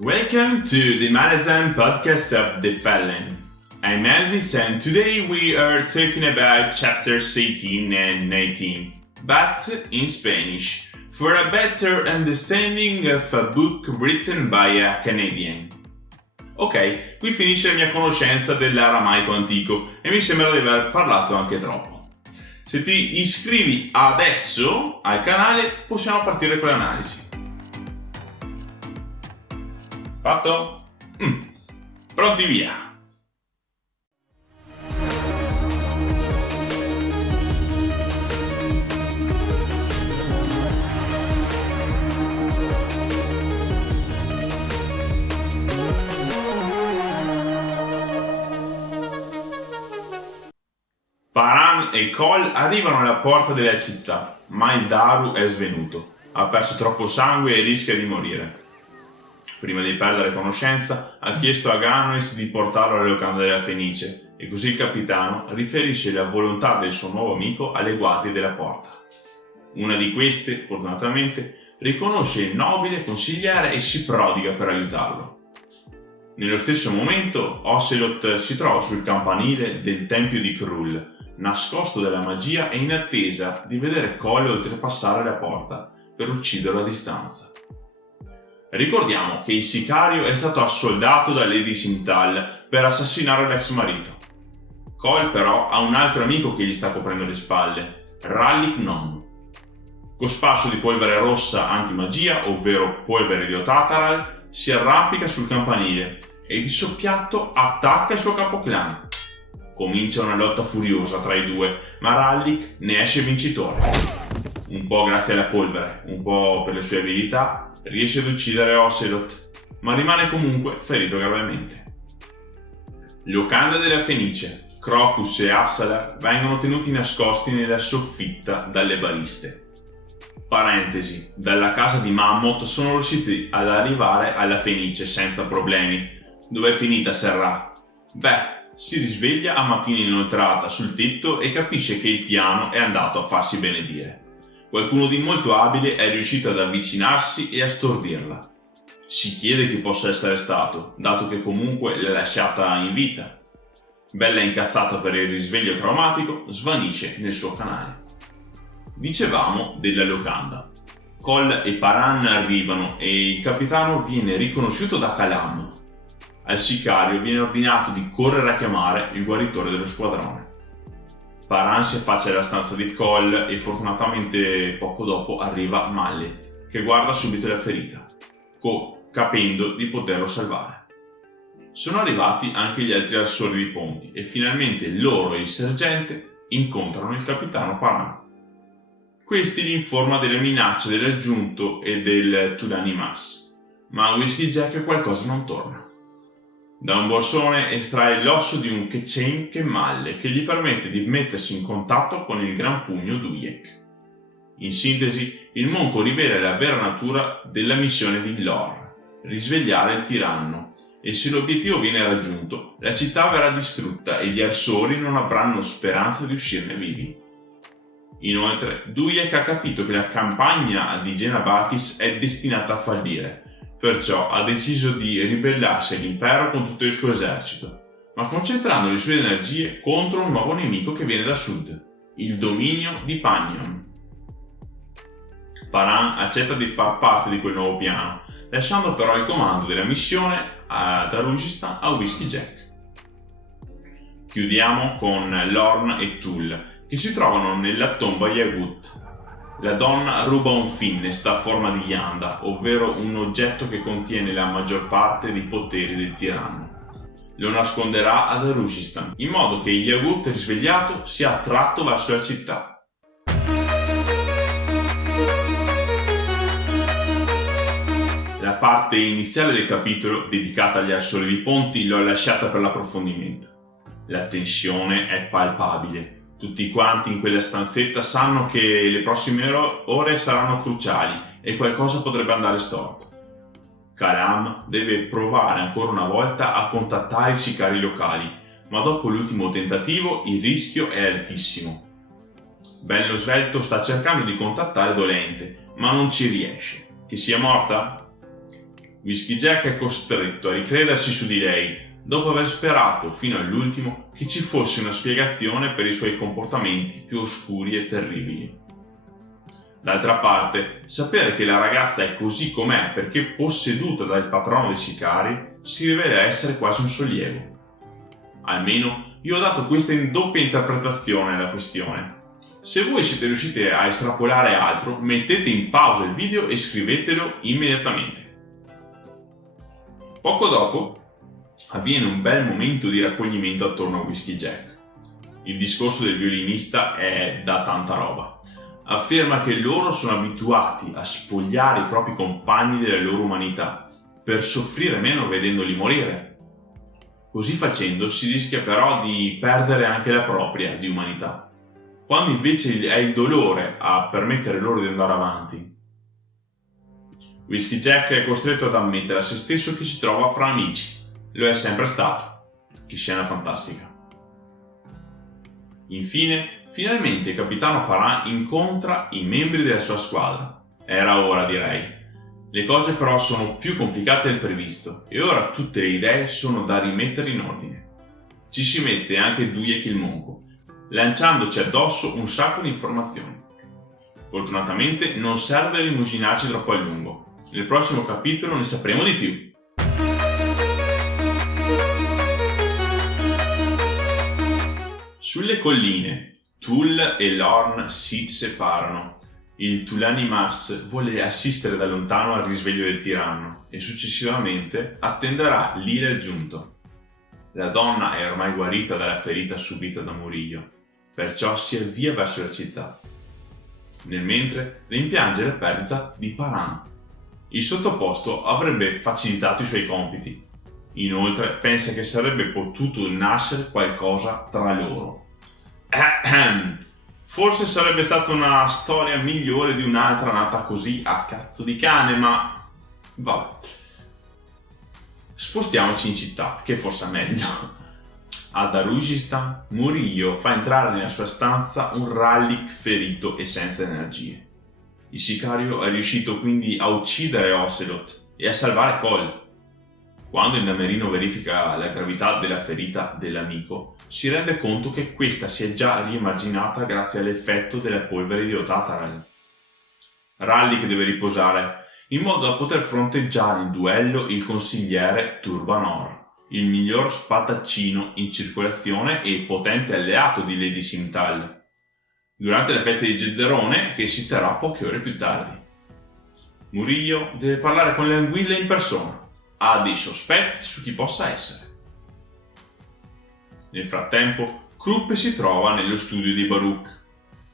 Welcome to the Malazan podcast of The Fallen. I'm Elvis and today we are talking about chapters 18 and 19, but in Spanish, for a better understanding of a book written by a Canadian. Ok, qui finisce la mia conoscenza dell'aramaico antico e mi sembra di aver parlato anche troppo. Se ti iscrivi adesso al canale possiamo partire con l'analisi. Fatto? Pronti via! Paran e Cole arrivano alla porta della città, ma il Daru è svenuto, ha perso troppo sangue e rischia di morire. Prima di perdere conoscenza, ha chiesto a Ganois di portarlo alle locande della Fenice e così il capitano riferisce la volontà del suo nuovo amico alle guardie della porta. Una di queste, fortunatamente, riconosce il nobile consigliere e si prodiga per aiutarlo. Nello stesso momento, Ocelot si trova sul campanile del tempio di Krull, nascosto dalla magia e in attesa di vedere Cole oltrepassare la porta per ucciderlo a distanza. Ricordiamo che il sicario è stato assoldato da Lady Sintal per assassinare l'ex marito. Cole però ha un altro amico che gli sta coprendo le spalle, Rallic Non. Con spazio di polvere rossa antimagia, ovvero polvere di Otataral, si arrampica sul campanile e di soppiatto attacca il suo capoclan. Comincia una lotta furiosa tra i due, ma Rallic ne esce vincitore. Un po' grazie alla polvere, un po' per le sue abilità, riesce ad uccidere Ocelot, ma rimane comunque ferito gravemente. Locanda della Fenice, Crocus e Absalar vengono tenuti nascosti nella soffitta dalle baliste. Parentesi, dalla casa di Mammoth sono riusciti ad arrivare alla Fenice senza problemi. Dove è finita Serra? Si risveglia a mattina inoltrata sul tetto e capisce che il piano è andato a farsi benedire. Qualcuno di molto abile è riuscito ad avvicinarsi e a stordirla. Si chiede chi possa essere stato, dato che comunque l'ha lasciata in vita. Bella incazzata per il risveglio traumatico, svanisce nel suo canale. Dicevamo della locanda. Cole e Paran arrivano e il capitano viene riconosciuto da Calam. Al sicario viene ordinato di correre a chiamare il guaritore dello squadrone. Paran si affaccia alla stanza di Cole e fortunatamente poco dopo arriva Mallet, che guarda subito la ferita, capendo di poterlo salvare. Sono arrivati anche gli altri arsori di ponti e finalmente loro e il sergente incontrano il capitano Paran. Questi gli informa delle minacce dell'aggiunto e del Tulani Mas, ma a Whisky Jack qualcosa non torna. Da un borsone estrae l'osso di un Keychain Kemalle che gli permette di mettersi in contatto con il Gran Pugno Duyek. In sintesi, il monco rivela la vera natura della missione di Lor, risvegliare il tiranno, e se l'obiettivo viene raggiunto, la città verrà distrutta e gli arsori non avranno speranza di uscirne vivi. Inoltre, Duyek ha capito che la campagna di Genabakis è destinata a fallire, perciò ha deciso di ribellarsi all'impero con tutto il suo esercito, ma concentrando le sue energie contro un nuovo nemico che viene da sud, il dominio di Pagnon. Paran accetta di far parte di quel nuovo piano, lasciando però il comando della missione da Rujistan a Whisky Jack. Chiudiamo con Lorn e Tull, che si trovano nella tomba Yagut. La donna ruba un Finnest a forma di Yanda, ovvero un oggetto che contiene la maggior parte dei poteri del tiranno. Lo nasconderà ad Arushistan, in modo che Yagut risvegliato sia attratto verso la città. La parte iniziale del capitolo, dedicata agli arsori di ponti, l'ho lasciata per l'approfondimento. La tensione è palpabile. Tutti quanti in quella stanzetta sanno che le prossime ore saranno cruciali e qualcosa potrebbe andare storto. Calam deve provare ancora una volta a contattare i sicari locali, ma dopo l'ultimo tentativo il rischio è altissimo. Bello Svelto sta cercando di contattare Dolente, ma non ci riesce. Che sia morta? Whisky Jack è costretto a ricredersi su di lei, dopo aver sperato fino all'ultimo che ci fosse una spiegazione per i suoi comportamenti più oscuri e terribili. D'altra parte, sapere che la ragazza è così com'è perché posseduta dal patrono dei sicari si rivela essere quasi un sollievo. Almeno io ho dato questa doppia interpretazione alla questione. Se voi siete riusciti a estrapolare altro, mettete in pausa il video e scrivetelo immediatamente. Poco dopo avviene un bel momento di raccoglimento attorno a Whisky Jack. Il discorso del violinista è da tanta roba. Afferma che loro sono abituati a spogliare i propri compagni della loro umanità per soffrire meno vedendoli morire. Così facendo si rischia però di perdere anche la propria di umanità, quando invece è il dolore a permettere loro di andare avanti. Whisky Jack è costretto ad ammettere a se stesso che si trova fra amici. Lo è sempre stato. Che scena fantastica. Infine, finalmente il capitano Parrain incontra i membri della sua squadra. Era ora, direi. Le cose però sono più complicate del previsto e ora tutte le idee sono da rimettere in ordine. Ci si mette anche Dujek il monco, lanciandoci addosso un sacco di informazioni. Fortunatamente non serve rimuginarci troppo a lungo. Nel prossimo capitolo ne sapremo di più. Sulle colline, Tull e Lorn si separano. Il Tulanimas vuole assistere da lontano al risveglio del tiranno e successivamente attenderà l'ira giunto. La donna è ormai guarita dalla ferita subita da Murillo, perciò si avvia verso la città. Nel mentre rimpiange la perdita di Parrain. Il sottoposto avrebbe facilitato i suoi compiti. Inoltre pensa che sarebbe potuto nascere qualcosa tra loro. Forse sarebbe stata una storia migliore di un'altra nata così a cazzo di cane, ma vabbè. Spostiamoci in città, che forse è meglio. A Darujistan, Murillo fa entrare nella sua stanza un Rallik ferito e senza energie. Il sicario è riuscito quindi a uccidere Ocelot e a salvare Cole. Quando il Namerino verifica la gravità della ferita dell'amico, si rende conto che questa si è già riemarginata grazie all'effetto della polvere di Otataral. Rallik deve riposare, in modo da poter fronteggiare in duello il consigliere Turbanor, il miglior spadaccino in circolazione e potente alleato di Lady Simtal, durante la festa di Gedderone che si terrà poche ore più tardi. Murillo deve parlare con le anguille in persona. Ha dei sospetti su chi possa essere. Nel frattempo, Kruppe si trova nello studio di Baruch.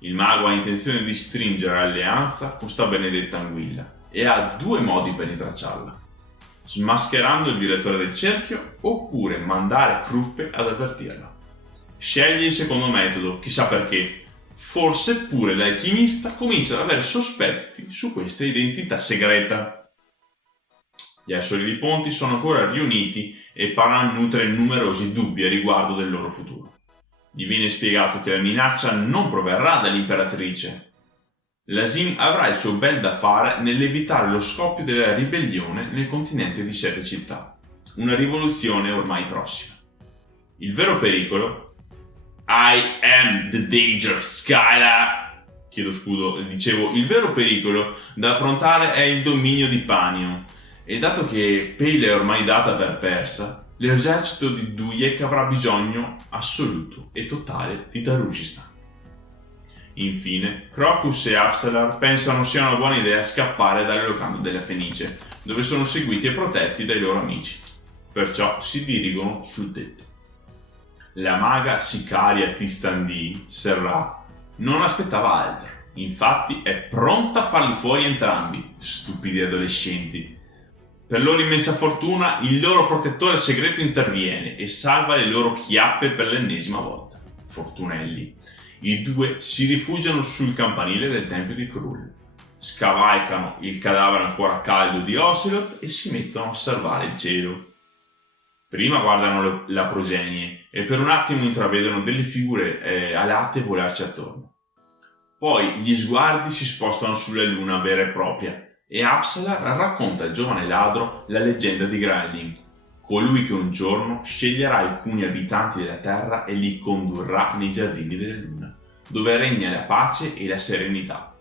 Il mago ha intenzione di stringere alleanza con sta benedetta anguilla e ha due modi per intracciarla: smascherando il violatore del cerchio oppure mandare Kruppe ad avvertirla. Sceglie il secondo metodo, chissà perché. Forse pure l'alchimista comincia ad avere sospetti su questa identità segreta. Gli Assoli di Ponti sono ancora riuniti e Parrain nutre numerosi dubbi a riguardo del loro futuro. Gli viene spiegato che la minaccia non proverrà dall'imperatrice. L'Asim avrà il suo bel da fare nell'evitare lo scoppio della ribellione nel continente di 7 città. Una rivoluzione ormai prossima. Il vero pericolo... I am the danger, Skylar! Il vero pericolo da affrontare è il dominio di Panion. E dato che Pale è ormai data per persa, l'esercito di Dujek avrà bisogno assoluto e totale di Darujistan. Infine, Crocus e Absalar pensano sia una buona idea scappare dalle locande della Fenice, dove sono seguiti e protetti dai loro amici. Perciò si dirigono sul tetto. La maga sicaria Tistandi, Serra, non aspettava altro. Infatti è pronta a farli fuori entrambi, stupidi adolescenti. Per loro immensa fortuna, il loro protettore segreto interviene e salva le loro chiappe per l'ennesima volta. Fortunelli. I due si rifugiano sul campanile del tempio di Krull, scavalcano il cadavere ancora caldo di Ocelot e si mettono a osservare il cielo. Prima guardano la progenie e per un attimo intravedono delle figure alate volarci attorno. Poi gli sguardi si spostano sulla luna vera e propria e Apsalar racconta al giovane ladro la leggenda di Grelin, colui che un giorno sceglierà alcuni abitanti della terra e li condurrà nei giardini della luna, dove regna la pace e la serenità.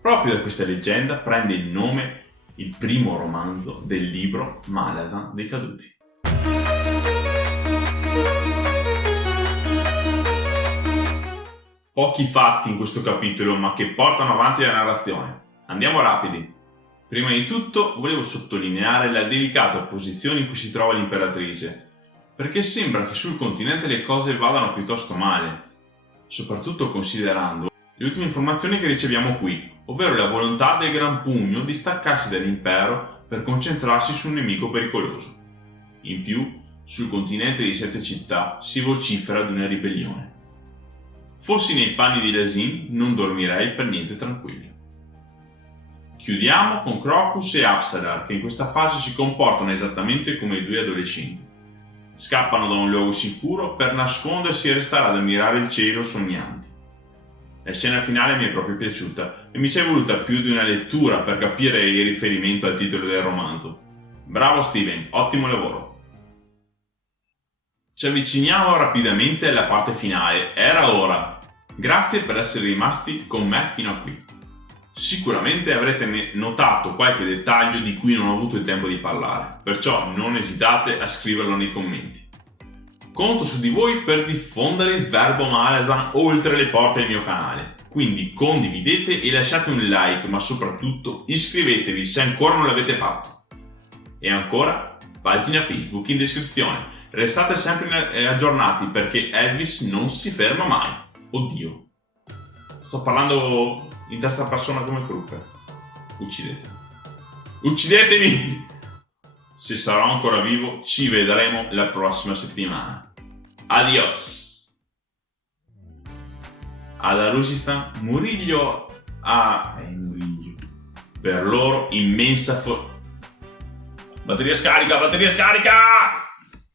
Proprio da questa leggenda prende il nome il primo romanzo del libro Malazan dei Caduti. Pochi fatti in questo capitolo, ma che portano avanti la narrazione. Andiamo rapidi. Prima di tutto volevo sottolineare la delicata posizione in cui si trova l'imperatrice, perché sembra che sul continente le cose vadano piuttosto male, soprattutto considerando le ultime informazioni che riceviamo qui, ovvero la volontà del Gran Pugno di staccarsi dall'impero per concentrarsi su un nemico pericoloso. In più, sul continente di 7 città si vocifera di una ribellione. Fossi nei panni di Lasin, non dormirei per niente tranquillo. Chiudiamo con Crocus e Apsalar, che in questa fase si comportano esattamente come i due adolescenti. Scappano da un luogo sicuro per nascondersi e restare ad ammirare il cielo sognanti. La scena finale mi è proprio piaciuta e mi ci è voluta più di una lettura per capire il riferimento al titolo del romanzo. Bravo Steven, ottimo lavoro! Ci avviciniamo rapidamente alla parte finale, era ora! Grazie per essere rimasti con me fino a qui. Sicuramente avrete notato qualche dettaglio di cui non ho avuto il tempo di parlare, perciò non esitate a scriverlo nei commenti. Conto su di voi per diffondere il verbo Malazan oltre le porte del mio canale, quindi condividete e lasciate un like, ma soprattutto iscrivetevi se ancora non l'avete fatto. E ancora, pagina Facebook in descrizione. Restate sempre aggiornati perché Elvis non si ferma mai. Oddio, sto parlando in terza persona come Crooker. Uccidetemi. Uccidetemi! Se sarò ancora vivo, ci vedremo la prossima settimana. Adios! Ad Arusistan, Muriglio ha... Muriglio. Per loro immensa batteria scarica!